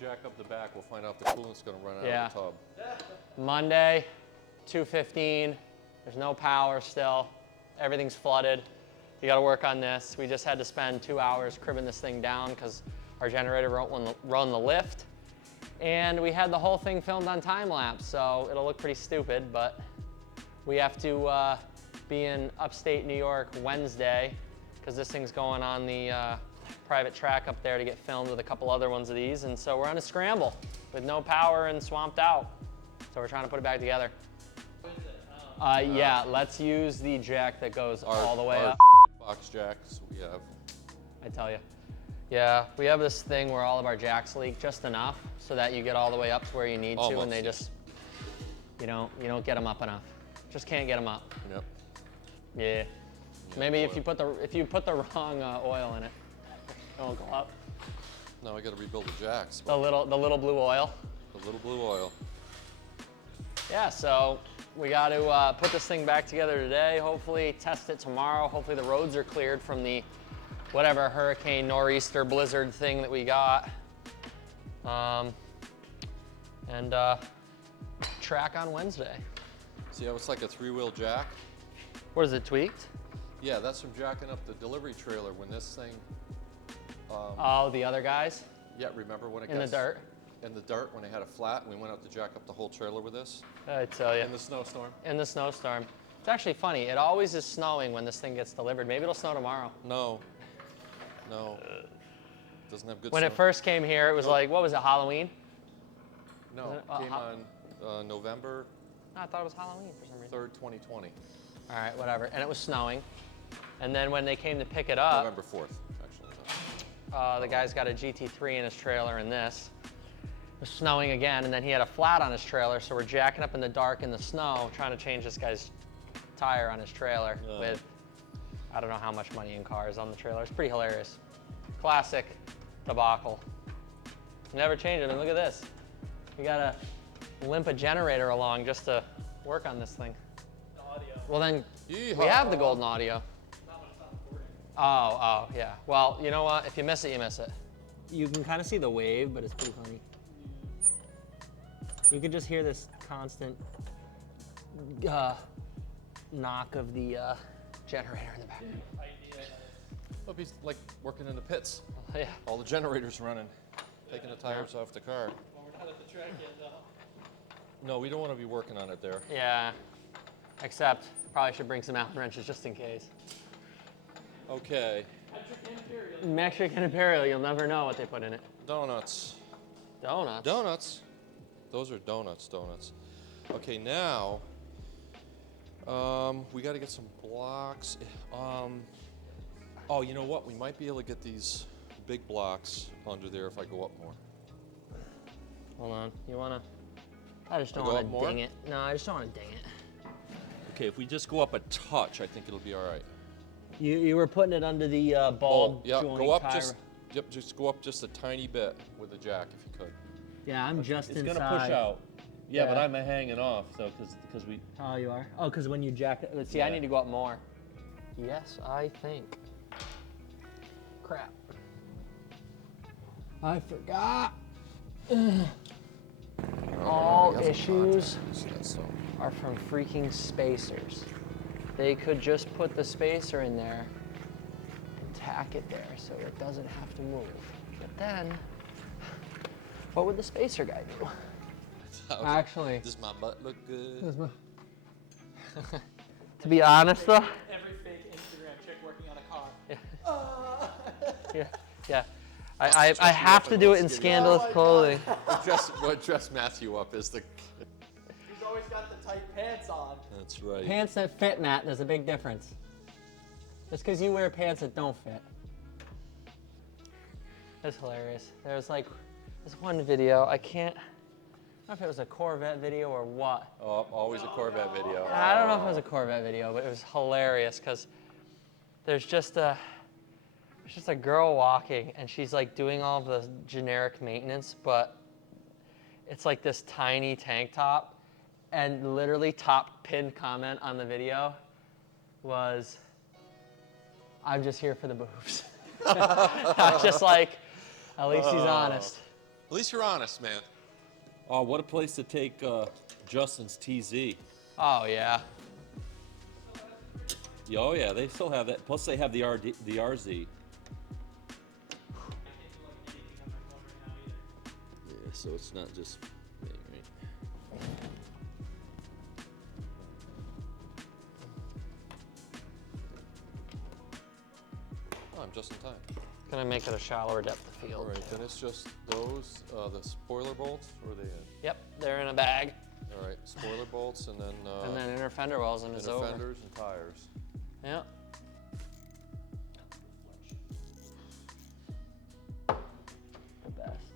jack up the back, we'll find out if the coolant's going to run out of the tub. Monday, 2:15. There's no power still. Everything's flooded. You got to work on this. We just had to spend 2 hours cribbing this thing down because our generator won't run the lift. And we had the whole thing filmed on time lapse, so it'll look pretty stupid, but we have to be in upstate New York Wednesday because this thing's going on the private track up there to get filmed with a couple other ones of these. And so we're on a scramble with no power and swamped out. So we're trying to put it back together. Yeah, let's use the jack that goes all the way up. Box jacks we have. I tell you. Yeah, we have this thing where all of our jacks leak just enough so that you get all the way up to where you need to, and they just, you don't get them up enough. Just can't get them up. Yep. Yeah. Maybe if you put the wrong oil in it, it won't go up. No, I got to rebuild the jacks. The little blue oil. The little blue oil. Yeah, so we got to put this thing back together today. Hopefully test it tomorrow. Hopefully the roads are cleared from the whatever hurricane, nor'easter, blizzard thing that we got. And track on Wednesday. See how it's like a 3-wheel jack? What is it, tweaked? Yeah, that's from jacking up the delivery trailer when this thing... oh, the other guys? Yeah, remember when it in the dirt? In the dirt, when they had it flat, and we went out to jack up the whole trailer with this? I tell you. In the snowstorm? In the snowstorm. It's actually funny. It always is snowing when this thing gets delivered. Maybe it'll snow tomorrow. No. No. Doesn't have good When snow. it first came here, it was like, what was it, Halloween? No, it came on November No, I thought it was Halloween for some reason. 3rd, 2020. All right, whatever. And it was snowing. And then when they came to pick it up, November 4th, actually. the guy's got a GT3 in his trailer and this. It was snowing again, and then he had a flat on his trailer, so we're jacking up in the dark in the snow, trying to change this guy's tire on his trailer with, I don't know how much money in cars on the trailer. It's pretty hilarious. Classic debacle. Never change it. I mean, look at this. We gotta limp a generator along just to work on this thing. The audio. Well then, Yeehaw. we have the golden audio. Oh, yeah. Well, you know what? If you miss it, you miss it. You can kind of see the wave, but it's pretty funny. You can just hear this constant knock of the generator in the back. It'll be like working in the pits. Yeah. All the generators running, taking the tires off the car. Well, we're not at the track yet, though. No, we don't want to be working on it there. Yeah. Except, probably should bring some Allen wrenches just in case. Okay. Mexican Imperial, you'll never know what they put in it. Donuts. Donuts? Donuts. Those are donuts. Okay, now, we got to get some blocks. Oh, you know what? We might be able to get these big blocks under there if I go up more. Hold on. You wanna? I just don't want to ding it. No, I just don't want to ding it. Okay, if we just go up a touch, I think it'll be all right. You were putting it under the ball yeah, joint go up tire. just go up just a tiny bit with the jack if you could. Yeah, I'm just inside. It's gonna push out. Yeah, but I'm hanging off, so because we. Oh, you are? Oh, because when you jack it. Let's see, I need to go up more. Yes, I think. Crap. I forgot. All issues are from freaking spacers. They could just put the spacer in there and tack it there so it doesn't have to move. But then, what would the spacer guy do? Actually, does my butt look good? To be honest though, Every fake Instagram chick working on a car. yeah. I have to do it in scandalous clothing. What dress Matthew up is the. He's always got the tight pants on. That's right. Pants that fit, Matt, there's a big difference. Just because you wear pants that don't fit. That's hilarious. There's like this one video, I don't know if it was a Corvette video or what. Oh, always a Corvette video. I don't know if it was a Corvette video, but it was hilarious because there's just a girl walking and she's like doing all of the generic maintenance, but it's like this tiny tank top, and literally top pinned comment on the video was, "I'm just here for the boobs." I was just like, at least he's honest. At least you're honest, man. Oh, what a place to take Justin's TZ. Oh yeah. Oh yeah, they still have that. Plus they have the RZ. Yeah, so it's not just me, right? Oh, I'm just in time. Gonna make it a shallower depth of field. All right, then it's just those, the spoiler bolts, or are they in? Yep, they're in a bag. All right, spoiler bolts, and then And then inner fender wells and it's inner over. fenders and tires. Yep. The best.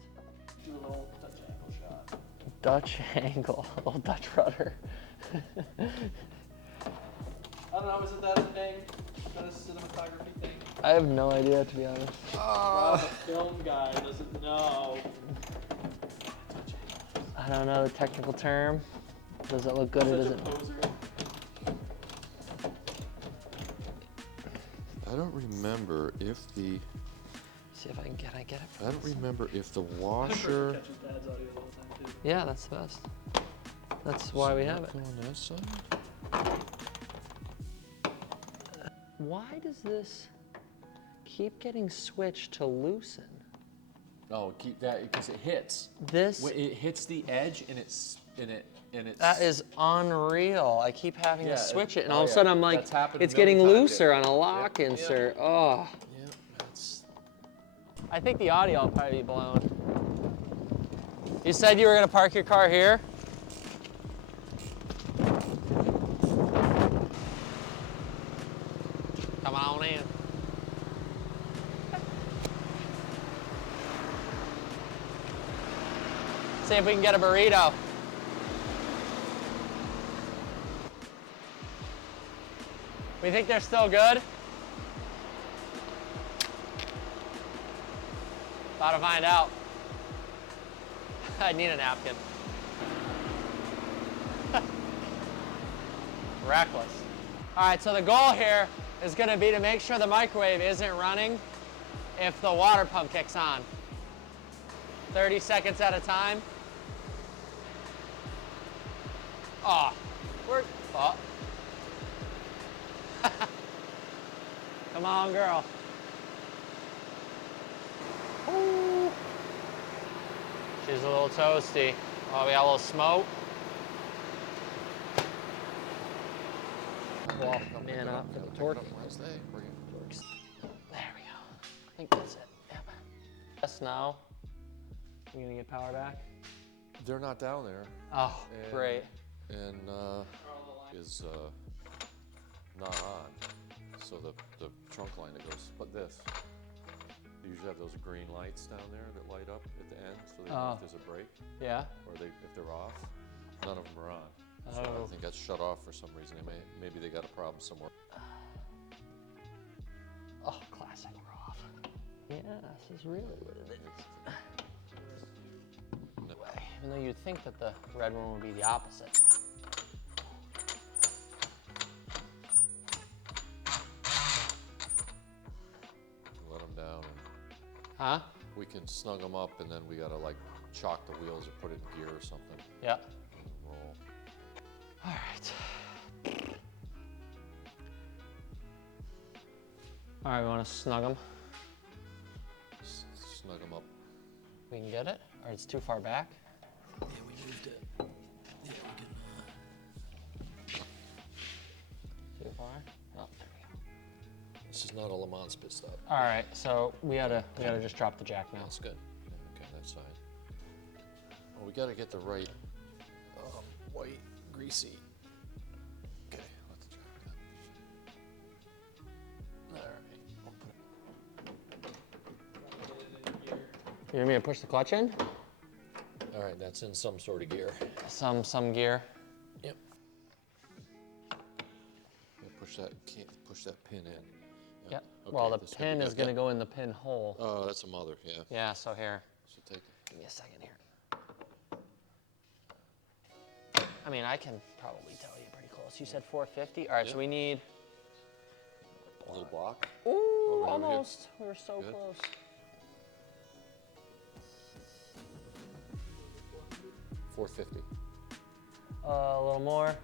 Do a little Dutch angle shot. Dutch angle, little Dutch rudder. I don't know, isn't that a thing? Is that a cinematography thing? I have no idea, to be honest. Wow, the film guy doesn't know. I don't know the technical term. Does it look good or does Such a it? poser. I don't remember if the, See if I can get it. I don't remember if the I'm sure washer. catches dad's audio all the time too. Yeah, that's the best. That's why we have it. On that side? Why does this keep getting switched to loosen? Oh, keep that because it hits. This, When it hits the edge and it's that is unreal. I keep having Yeah, to switch it, and oh all of a yeah, sudden I'm like, that's happened a it's million getting times. looser on a lock Yeah, insert. Oh. Yeah, that's. I think the audio will probably be blown. You said you were gonna park your car here? Come on in. See if we can get a burrito. We think they're still good? About to find out. I need a napkin. Reckless. All right, so the goal here is gonna be to make sure the microwave isn't running if the water pump kicks on. 30 seconds at a time. Oh, oh. Come on, girl. Ooh. She's a little toasty. Oh, we got a little smoke. Well, man up for the torque. There we go. I think that's it. Yep. Yes, now. You gonna get power back? They're not down there. Oh, And- great. And is not on. So the trunk line that goes, but this. You usually have those green lights down there that light up at the end, so they know if there's a break, Yeah. or if they're off. None of them are on. So Oh. I think that's shut off for some reason. Maybe they got a problem somewhere. Oh, classic Roth. Yeah, this is really what it is. Even though you'd think that the red one would be the opposite. Let them down, and Huh? we can snug them up, and then we gotta like chalk the wheels or put it in gear or something. Yeah. And roll. All right. All right, we want to snug them. Snug them up. We can get it, or it's too far back. Yeah, we moved it. Yeah, we can. Too far? Oh, there we go. This is not a Le Mans pit stop. All right, so we gotta just drop the jack now. That's good. Yeah, okay, that side. Oh, we gotta get the right white, greasy. Okay, let the jack down. All right, we'll put it. You want me to push the clutch in? All right, that's in some sort of gear. Some gear. Yep. Yeah, push that pin in. Yep. Okay, Well, the this pin way. is gonna go in the pin hole. Oh, that's a mother. Yeah. Yeah. So here, So take it. give me a second here. I mean, I can probably tell you pretty close. You said 450. All right, Yeah. so we need. A little block. Ooh, Over here. almost. We were so Good. close. 450. A little more,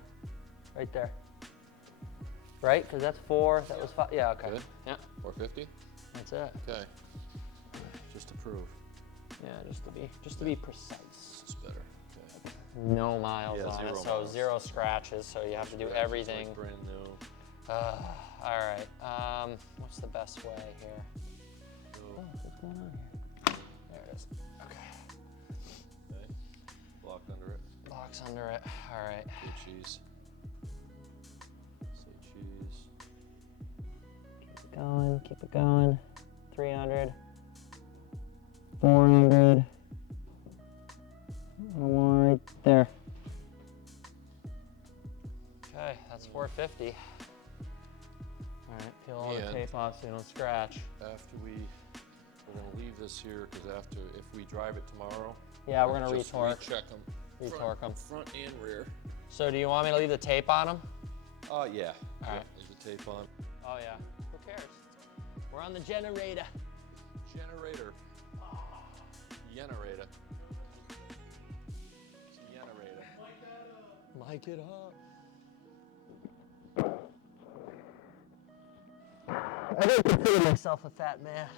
right there. Right, because that's 4, that was 5, yeah, okay. Good? Yeah, 450? that's it. Okay. Just to prove. Yeah, just to be precise. This is better. Okay. No miles Yeah, on it, 0 so miles. 0 scratches, so you have to do Scratches everything. like brand new. All right, what's the best way here? So, Oh, what's going on here? There it is. Okay. okay. Block under it. Box under it, all right. Say cheese. Say cheese. Keep it going. 300. 400. One more right there. Okay, that's 450. All right, peel all the And- tape off so you don't scratch. After we're gonna leave this here because if we drive it tomorrow, Yeah, we're gonna just retorque. recheck them. Retorque them. Front and rear. So do you want me to leave the tape on them? Yeah. All Yeah, right. leave the tape on. Oh yeah. Who cares? We're on the generator. Generator. Generator. It's a generator. Mic it up. I don't consider myself a fat man.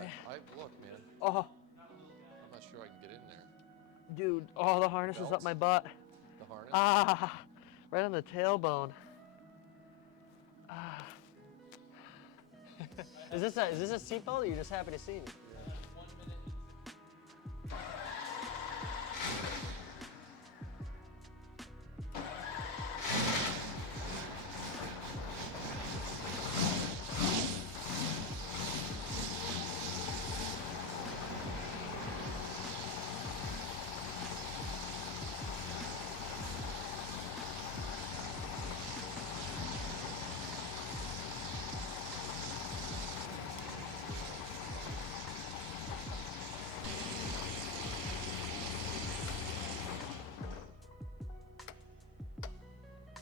Yeah, look, man. Oh, I'm not sure I can get in there. dude. Oh, the harness is up Belt? my butt. The harness. Ah, right on the tailbone. Ah. Is this a seatbelt or are you just happy to see me?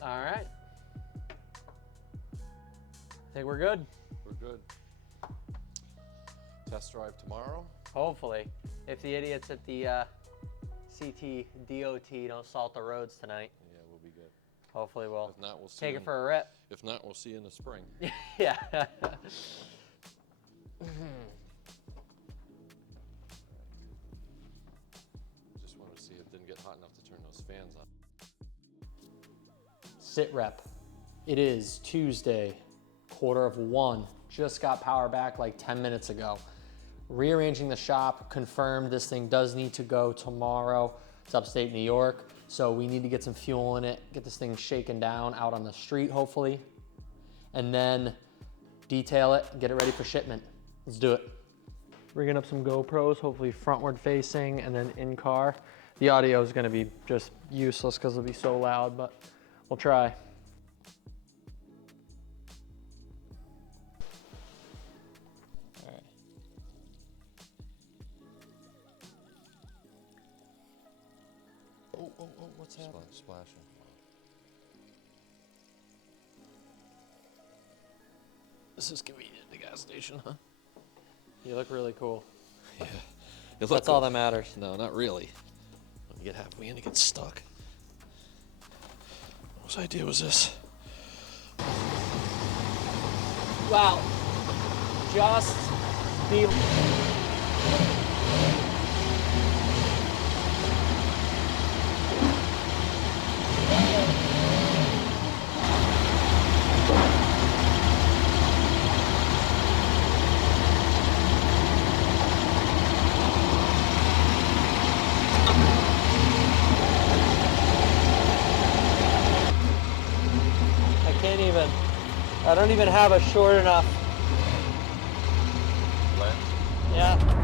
All right. I think we're good. We're good. Test drive tomorrow. Hopefully. If the idiots at the CT DOT don't salt the roads tonight, Yeah, we'll be good. hopefully we'll If not, we'll see. take you it for a rip. If not, we'll see you in the spring. Yeah. Just wanted to see if it didn't get hot enough to turn those fans on. Sit rep. It is Tuesday, 1:15. Just got power back like 10 minutes ago. Rearranging the shop, confirmed this thing does need to go tomorrow. It's upstate New York, so we need to get some fuel in it, get this thing shaken down out on the street, hopefully, and then detail it, get it ready for shipment. Let's do it. Rigging up some GoPros, hopefully frontward facing and then in car. The audio is gonna be just useless because it'll be so loud, but we'll try. All right. Oh, what's happening? Splashing. This is convenient at the gas station, huh? You look really cool. Yeah. That's all that matters. No, not really. When you get halfway in, it gets stuck. Whose idea was this? Wow. Just be. I don't even have a short enough. Lens? Yeah.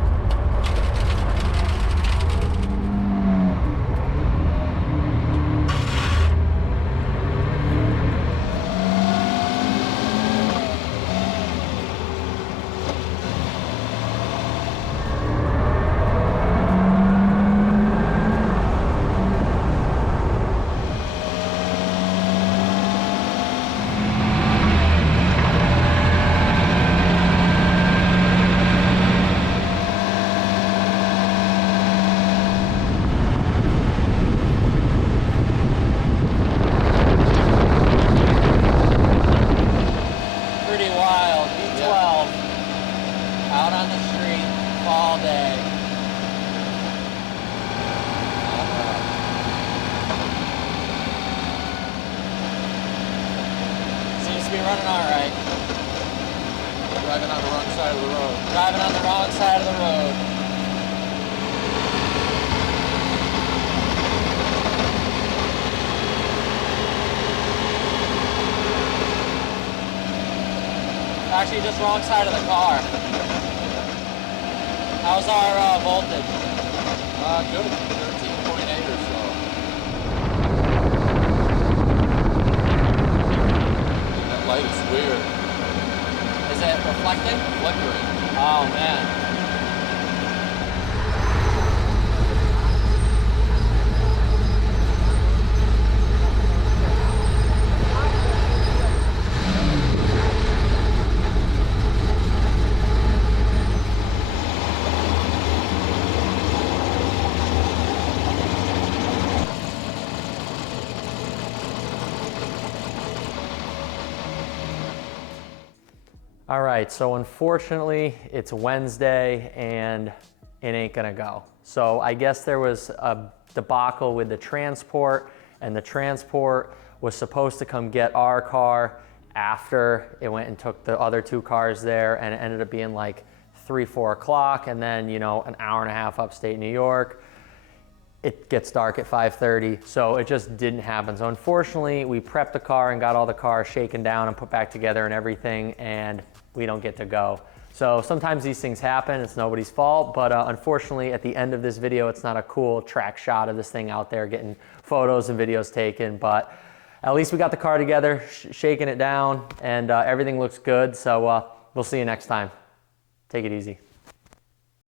running all right. Driving on the wrong side of the road. Driving on the wrong side of the road. Actually, just wrong side of the car. How's our voltage? Good. 13.8 or so. That light is weird. Is it reflecting? Flickering. Oh man. All right, so unfortunately it's Wednesday and it ain't gonna go. So I guess there was a debacle with the transport, and the transport was supposed to come get our car after it went and took the other two cars there, and it ended up being like 3, 4 o'clock, and then, you know, an hour and a half upstate New York. It gets dark at 5:30, so it just didn't happen. So unfortunately, we prepped the car and got all the cars shaken down and put back together and everything, and we don't get to go. So sometimes these things happen, it's nobody's fault, but unfortunately at the end of this video, it's not a cool track shot of this thing out there getting photos and videos taken, but at least we got the car together, shaking it down, and everything looks good. So we'll see you next time. Take it easy.